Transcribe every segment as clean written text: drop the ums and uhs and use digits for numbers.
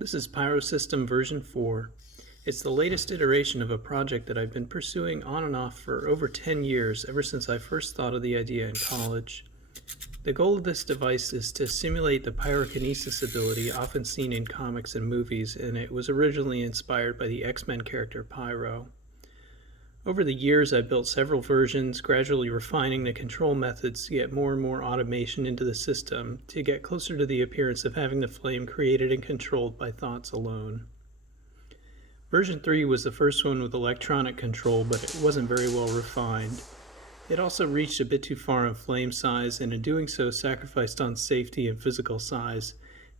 This is Pyro System version 4. It's the latest iteration of a project that I've been pursuing on and off for over 10 years, ever since I first thought of the idea in college. The goal of this device is to simulate the pyrokinesis ability often seen in comics and movies, and it was originally inspired by the X-Men character Pyro. Over the years, I've built several versions, gradually refining the control methods to get more and more automation into the system to get closer to the appearance of having the flame created and controlled by thoughts alone. Version 3 was the first one with electronic control, but it wasn't very well refined. It also reached a bit too far in flame size, and in doing so sacrificed on safety and physical size.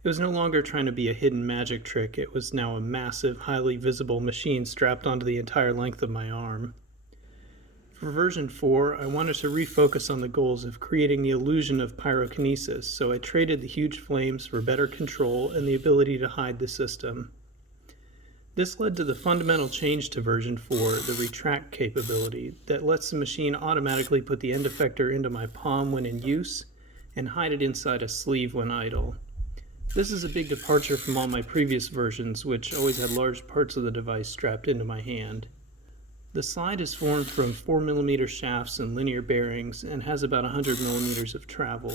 It was no longer trying to be a hidden magic trick, it was now a massive, highly visible machine strapped onto the entire length of my arm. For version 4, I wanted to refocus on the goals of creating the illusion of pyrokinesis, so I traded the huge flames for better control and the ability to hide the system. This led to the fundamental change to version 4, the retract capability, that lets the machine automatically put the end effector into my palm when in use and hide it inside a sleeve when idle. This is a big departure from all my previous versions, which always had large parts of the device strapped into my hand. The slide is formed from 4mm shafts and linear bearings and has about 100mm of travel.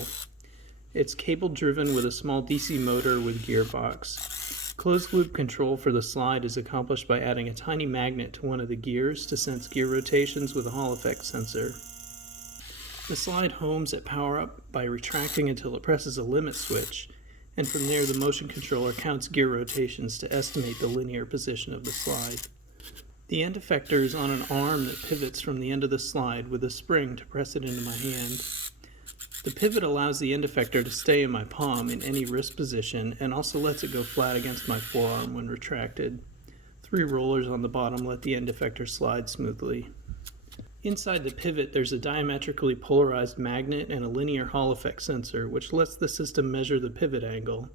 It's cable driven with a small DC motor with gearbox. Closed loop control for the slide is accomplished by adding a tiny magnet to one of the gears to sense gear rotations with a Hall effect sensor. The slide homes at power up by retracting until it presses a limit switch, and from there the motion controller counts gear rotations to estimate the linear position of the slide. The end effector is on an arm that pivots from the end of the slide with a spring to press it into my hand. The pivot allows the end effector to stay in my palm in any wrist position and also lets it go flat against my forearm when retracted. 3 rollers on the bottom let the end effector slide smoothly. Inside the pivot there's a diametrically polarized magnet and a linear Hall effect sensor which lets the system measure the pivot angle.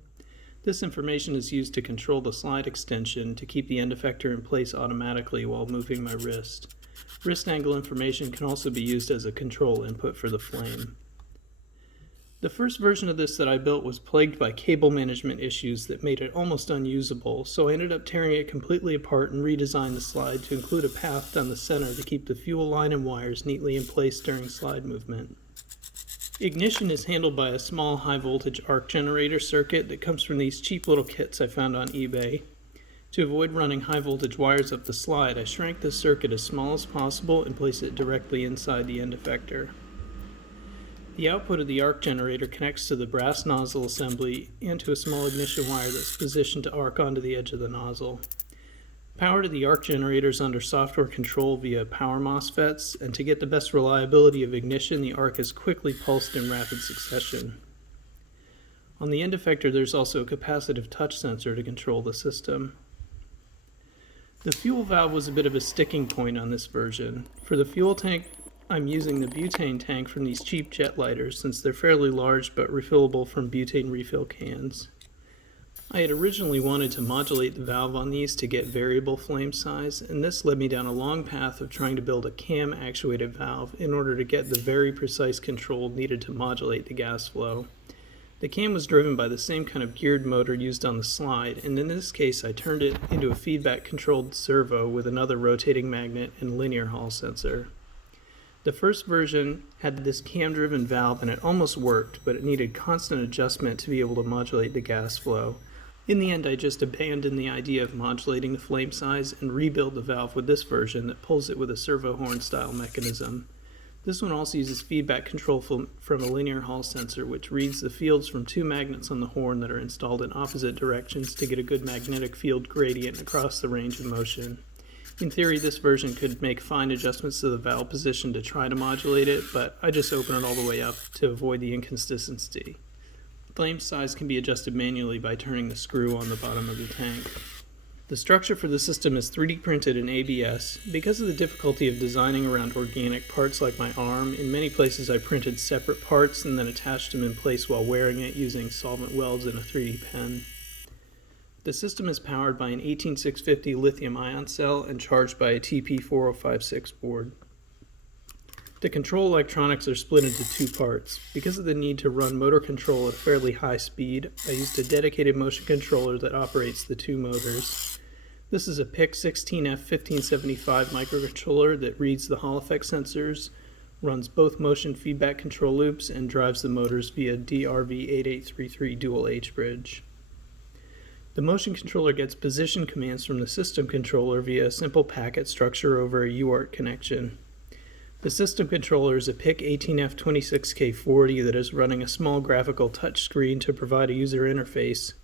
This information is used to control the slide extension to keep the end effector in place automatically while moving my wrist. Wrist angle information can also be used as a control input for the flame. The first version of this that I built was plagued by cable management issues that made it almost unusable, so I ended up tearing it completely apart and redesigned the slide to include a path down the center to keep the fuel line and wires neatly in place during slide movement. Ignition is handled by a small high-voltage arc generator circuit that comes from these cheap little kits I found on eBay. To avoid running high-voltage wires up the slide, I shrank the circuit as small as possible and placed it directly inside the end effector. The output of the arc generator connects to the brass nozzle assembly and to a small ignition wire that's positioned to arc onto the edge of the nozzle. Power to the arc generator is under software control via power MOSFETs, and to get the best reliability of ignition, the arc is quickly pulsed in rapid succession. On the end effector, there's also a capacitive touch sensor to control the system. The fuel valve was a bit of a sticking point on this version. For the fuel tank, I'm using the butane tank from these cheap jet lighters since they're fairly large but refillable from butane refill cans. I had originally wanted to modulate the valve on these to get variable flame size, and this led me down a long path of trying to build a cam actuated valve in order to get the very precise control needed to modulate the gas flow. The cam was driven by the same kind of geared motor used on the slide, and in this case I turned it into a feedback controlled servo with another rotating magnet and linear Hall sensor. The first version had this cam-driven valve and it almost worked, but it needed constant adjustment to be able to modulate the gas flow. In the end, I just abandoned the idea of modulating the flame size and rebuilt the valve with this version that pulls it with a servo horn style mechanism. This one also uses feedback control from a linear Hall sensor, which reads the fields from 2 magnets on the horn that are installed in opposite directions to get a good magnetic field gradient across the range of motion. In theory, this version could make fine adjustments to the valve position to try to modulate it, but I just open it all the way up to avoid the inconsistency. Flame size can be adjusted manually by turning the screw on the bottom of the tank. The structure for the system is 3D printed in ABS. Because of the difficulty of designing around organic parts like my arm, in many places I printed separate parts and then attached them in place while wearing it using solvent welds and a 3D pen. The system is powered by an 18650 lithium-ion cell and charged by a TP4056 board. The control electronics are split into two parts. Because of the need to run motor control at a fairly high speed, I used a dedicated motion controller that operates the two motors. This is a PIC 16F1575 microcontroller that reads the Hall effect sensors, runs both motion feedback control loops, and drives the motors via DRV8833 dual H bridge. The motion controller gets position commands from the system controller via a simple packet structure over a UART connection. The system controller is a PIC 18F26K40 that is running a small graphical touchscreen to provide a user interface.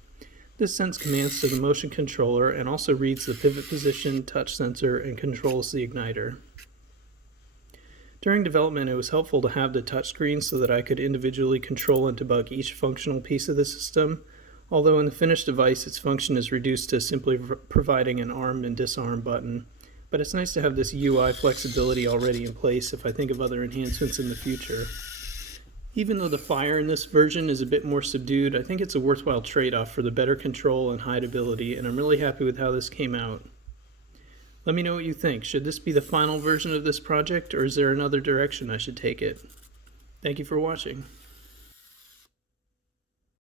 This sends commands to the motion controller and also reads the pivot position, touch sensor, and controls the igniter. During development, it was helpful to have the touchscreen so that I could individually control and debug each functional piece of the system, although in the finished device its function is reduced to simply providing an arm and disarm button. But it's nice to have this UI flexibility already in place if I think of other enhancements in the future. Even though the fire in this version is a bit more subdued, I think it's a worthwhile trade-off for the better control and hideability, and I'm really happy with how this came out. Let me know what you think. Should this be the final version of this project, or is there another direction I should take it? Thank you for watching.